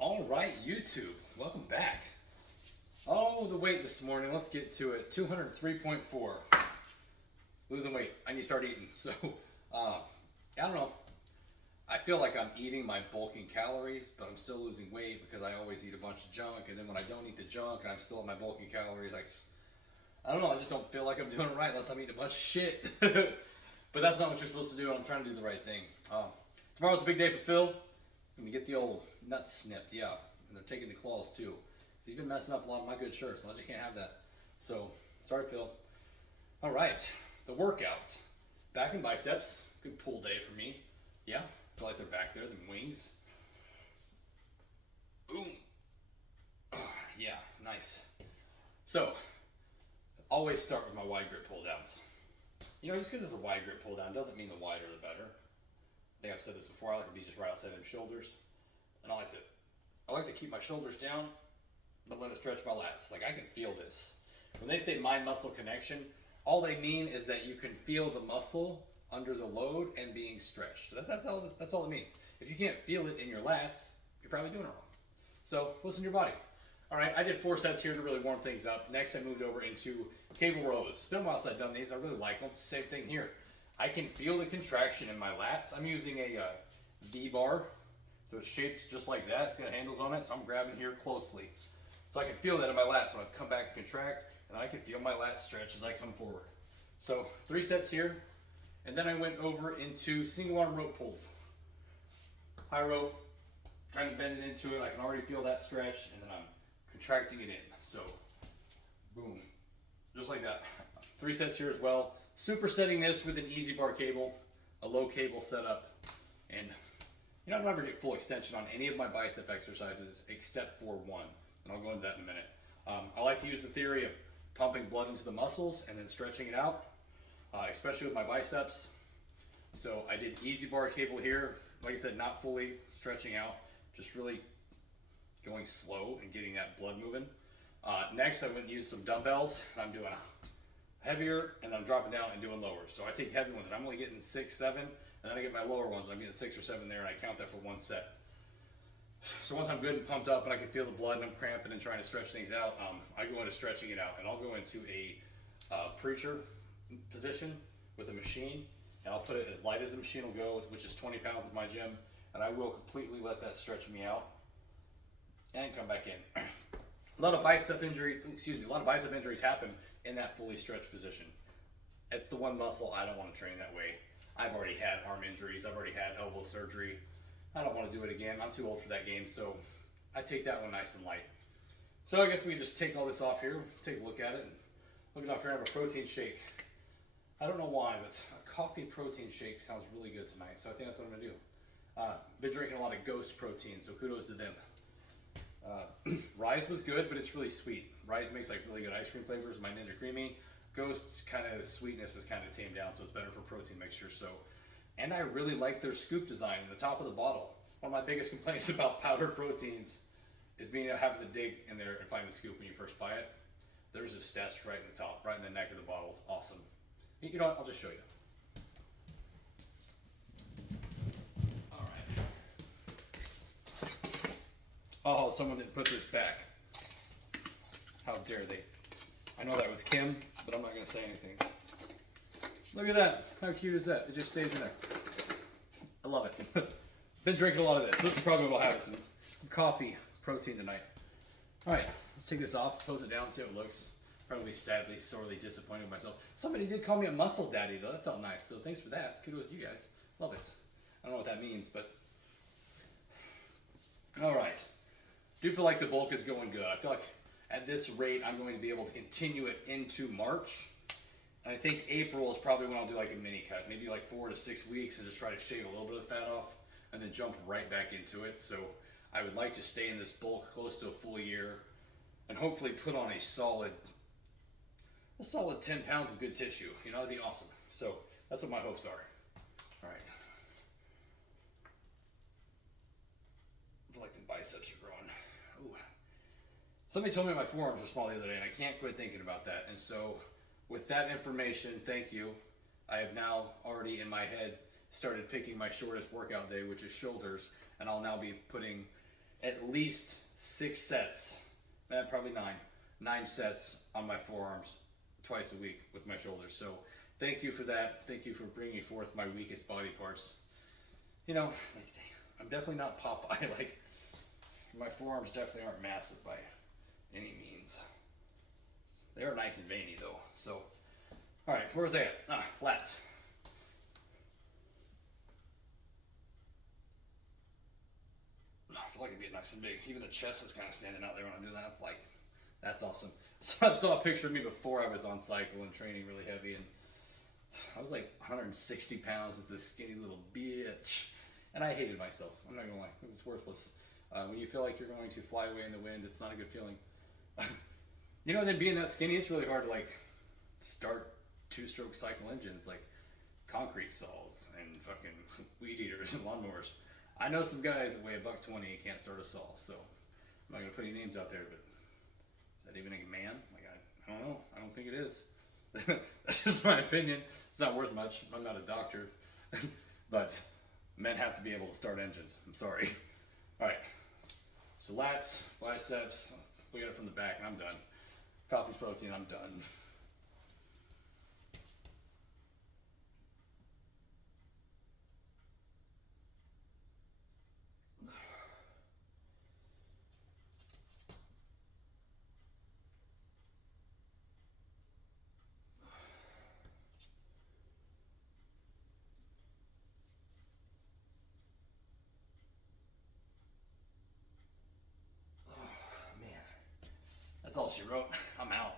All right, YouTube, welcome back. Oh, the weight this morning, let's get to it. 203.4. Losing weight. I need to start eating. So, I don't know. I feel like I'm eating my bulking calories, but I'm still losing weight because I always eat a bunch of junk. And then when I don't eat the junk and I'm still at my bulking calories, I don't know. I just don't feel like I'm doing it right unless I'm eating a bunch of shit. But that's not what you're supposed to do, and I'm trying to do the right thing. Tomorrow's a big day for Phil. I'm gonna get the old nuts snipped, yeah. And they're taking the claws too. Because he's been messing up a lot of my good shirts, and I just can't have that. So, sorry, Phil. All right, the workout. Back and biceps. Good pull day for me. Yeah, I feel like they're back there, the wings. Boom. Oh, yeah, nice. So, always start with my wide grip pull downs. You know, just because it's a wide grip pull down doesn't mean the wider the better. I think I've said this before. I like to be just right outside them shoulders, and I like to keep my shoulders down, but let it stretch my lats. Like I can feel this. When they say mind muscle connection, all they mean is that you can feel the muscle under the load and being stretched. That's all it means. If you can't feel it in your lats, you're probably doing it wrong. So listen to your body. All right, I did 4 sets here to really warm things up. Next, I moved over into cable rows. It's been a while since I've done these. I really like them. Same thing here. I can feel the contraction in my lats. I'm using a V-bar, so it's shaped just like that. It's got handles on it, so I'm grabbing here closely. So I can feel that in my lats when I come back and contract, and I can feel my lats stretch as I come forward. So 3 sets here, and then I went over into single arm rope pulls. High rope, kind of bending into it. I can already feel that stretch, and then I'm contracting it in. So, boom, just like that. 3 sets here as well. Supersetting this with an easy bar cable, a low cable setup, and you know, I don't ever get full extension on any of my bicep exercises except for one, and I'll go into that in a minute. I like to use the theory of pumping blood into the muscles and then stretching it out, especially with my biceps. So I did easy bar cable here, like I said, not fully stretching out, just really going slow and getting that blood moving. Next, I went and used some dumbbells, and I'm doing heavier, and then I'm dropping down and doing lower. So I take heavy ones, and I'm only getting 6, 7, and then I get my lower ones, and I'm getting 6 or 7 there, and I count that for 1 set. So once I'm good and pumped up, and I can feel the blood, and I'm cramping and trying to stretch things out, I go into stretching it out, and I'll go into a preacher position with a machine, and I'll put it as light as the machine will go, which is 20 pounds at my gym, and I will completely let that stretch me out, and come back in. A lot of bicep injuries happen in that fully stretched position. It's the one muscle I don't want to train that way. I've already had arm injuries. I've already had elbow surgery. I don't want to do it again. I'm too old for that game, so I take that one nice and light. So I guess we just take all this off here, take a look at it, and look it off here. I have a protein shake. I don't know why, but a coffee protein shake sounds really good tonight, so I think that's what I'm going to do. Been drinking a lot of Ghost protein, so kudos to them. Rise was good, but it's really sweet. Rise makes like really good ice cream flavors. My Ninja Creamy. Ghost's kind of sweetness is kind of tamed down, so it's better for protein mixture. So, and I really like their scoop design in the top of the bottle. One of my biggest complaints about powdered proteins is being having to dig in there and find the scoop when you first buy it. There's a stashed right in the top, right in the neck of the bottle. It's awesome. You know what? I'll just show you. Oh, someone didn't put this back. How dare they? I know that was Kim, but I'm not going to say anything. Look at that. How cute is that? It just stays in there. I love it. Been drinking a lot of this. This is probably what we'll have. Some coffee protein tonight. All right, let's take this off, pose it down, see how it looks. Probably sadly, sorely disappointed with myself. Somebody did call me a muscle daddy, though. That felt nice, so thanks for that. Kudos to you guys. Love it. I don't know what that means, but... All right. Do feel like the bulk is going good. I feel like at this rate, I'm going to be able to continue it into March. And I think April is probably when I'll do like a mini cut, maybe like 4 to 6 weeks, and just try to shave a little bit of the fat off and then jump right back into it. So I would like to stay in this bulk close to a full year and hopefully put on a solid 10 pounds of good tissue. You know, that'd be awesome. So that's what my hopes are. All right. I feel like the biceps are growing. Ooh. Somebody told me my forearms were small the other day, and I can't quit thinking about that. And so, with that information, thank you. I have now already in my head started picking my shortest workout day, which is shoulders, and I'll now be putting at least 6 sets, probably 9 sets on my forearms twice a week with my shoulders. So thank you for that. Thank you for bringing forth my weakest body parts. You know, I'm definitely not Popeye. Like, my forearms definitely aren't massive by any means. They are nice and veiny though. So, all right, where's that? Lats. I feel like it'd get nice and big. Even the chest is kind of standing out there when I'm doing that. It's like, that's awesome. So I saw a picture of me before I was on cycle and training really heavy, and I was like 160 pounds as this skinny little bitch. And I hated myself. I'm not gonna lie. It was worthless. When you feel like you're going to fly away in the wind, it's not a good feeling. You know, then being that skinny, it's really hard to like start two-stroke cycle engines like concrete saws and fucking weed eaters and lawnmowers. I know some guys that weigh $120 and can't start a saw, so I'm not gonna put any names out there, but is that even a man? Like, I don't know. I don't think it is. That's just my opinion. It's not worth much. I'm not a doctor, but men have to be able to start engines. I'm sorry. All right. So lats, biceps. We got it from the back, and I'm done. Coffee protein. I'm done. Oh man, that's all she wrote. I'm out.